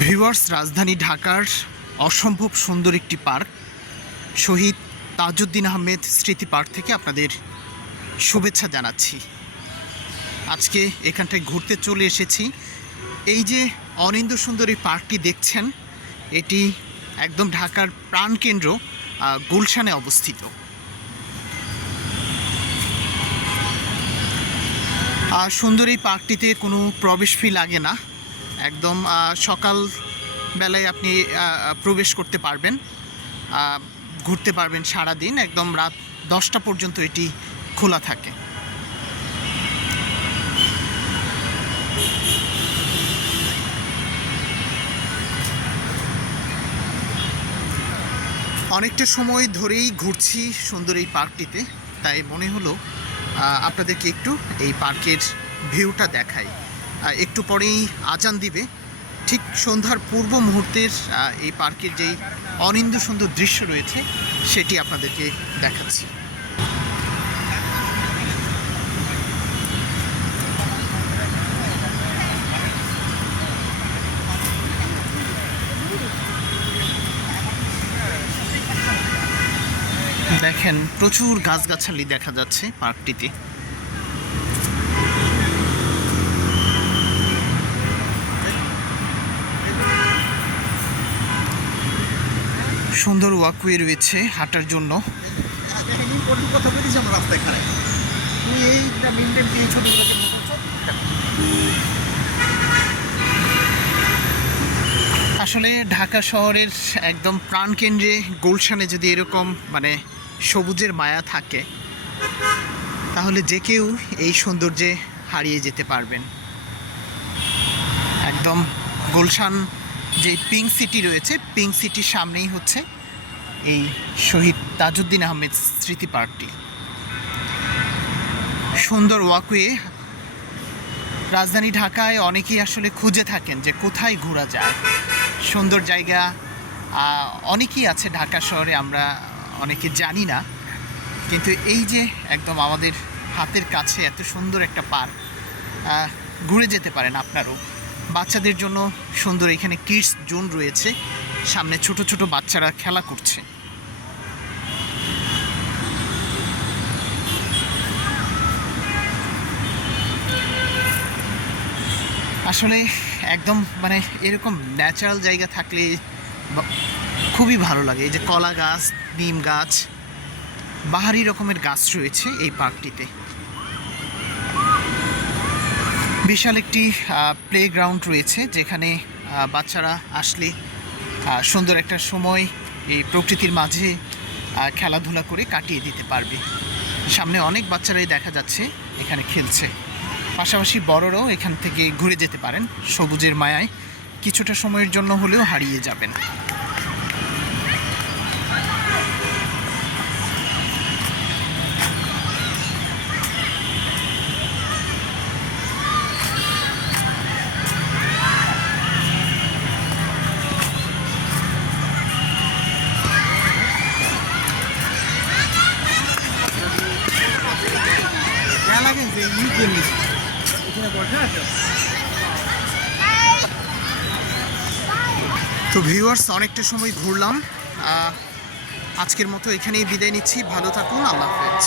Viewers, রাজধানী ঢাকার অসম্ভব সুন্দর একটি পার্ক, শহীদ তাজউদ্দিন আহমেদ স্মৃতি পার্ক থেকে আপনাদের শুভেচ্ছা জানাচ্ছি। আজকে এখানটায় ঘুরতে চলে এসেছি। এই যে অনিন্দ সুন্দরী পার্কটি দেখছেন, এটি একদম ঢাকার প্রাণকেন্দ্র গুলশানে অবস্থিত। আর সুন্দর এই পার্কটিতে কোনো প্রবেশ ফি লাগে না। একদম সকাল বেলায় আপনি প্রবেশ করতে পারবেন ঘুরতে পারবেন সারা দিন একদম রাত দশটা পর্যন্ত এটি খোলা থাকে। অনেকটা সময় ধরেই ঘুরছি সুন্দর এই পার্কটিতে, তাই মনে হলো আপনাদেরকে একটু এই পার্কের ভিউটা দেখাই। একটু পরেই আজান দিবে। ঠিক সন্ধ্যার পূর্ব মুহূর্তের এই পার্কের যেই অনিন্দ সুন্দর দৃশ্য রয়েছে, সেটি আপনাদেরকে দেখাচ্ছি। দেখেন, প্রচুর গাছগাছালি দেখা যাচ্ছে পার্কটিতে। সুন্দর ওয়াকওয়ে রয়েছে হাঁটার জন্য। কথা বলেছি আমার রাস্তায় খারাপ তুই এইটা মেনটেন আসলে ঢাকা শহরের একদম প্রাণকেন্দ্রে গুলশানে যদি এরকম মানে সবুজের মায়া থাকে তাহলে যে কেউ এই সৌন্দর্যে হারিয়ে যেতে পারবেন। একদম গুলশান যে পিঙ্ক সিটি রয়েছে পিঙ্ক সিটির সামনেই হচ্ছে এই শহীদ তাজউদ্দিন আহমেদ স্মৃতি পার্কটি। সুন্দর ওয়াকওয়ে। রাজধানী ঢাকায় অনেকেই আসলে খুঁজে থাকেন যে কোথায় ঘোরা যায়। সুন্দর জায়গা অনেকেই আছে ঢাকা শহরে, আমরা অনেকে জানি না। কিন্তু এই যে একদম আমাদের হাতের কাছে এত সুন্দর একটা পার্ক ঘুরে যেতে পারেন আপনারও। বাচ্চাদের জন্য সুন্দর এখানে কিডস জোন রয়েছে। সামনে ছোট ছোট বাচ্চারা খেলা করছে। আসলে একদম মানে এরকম ন্যাচারাল জায়গা থাকলে খুবই ভালো লাগে। এই যে কলা গাছ, নিম গাছ, বাহারি রকমের গাছ রয়েছে এই পার্কটিতে। বিশাল একটি প্লে গ্রাউন্ড রয়েছে যেখানে বাচ্চারা আসলে সুন্দর একটা সময় এই প্রকৃতির মাঝে খেলাধুলা করে কাটিয়ে দিতে পারবে। সামনে অনেক বাচ্চারাই দেখা যাচ্ছে, এখানে খেলছে। পাশাপাশি বড়রাও এখান থেকে ঘুরে যেতে পারেন। সবুজের মায়ায় কিছুটা সময়ের জন্য হলেও হারিয়ে যাবেন। তো ভিউয়ার্স অনেকটা সময় ঘুরলাম। আজকের মতো এখানেই বিদায় নিচ্ছি। ভালো থাকুন। আল্লাহ হাফেজ।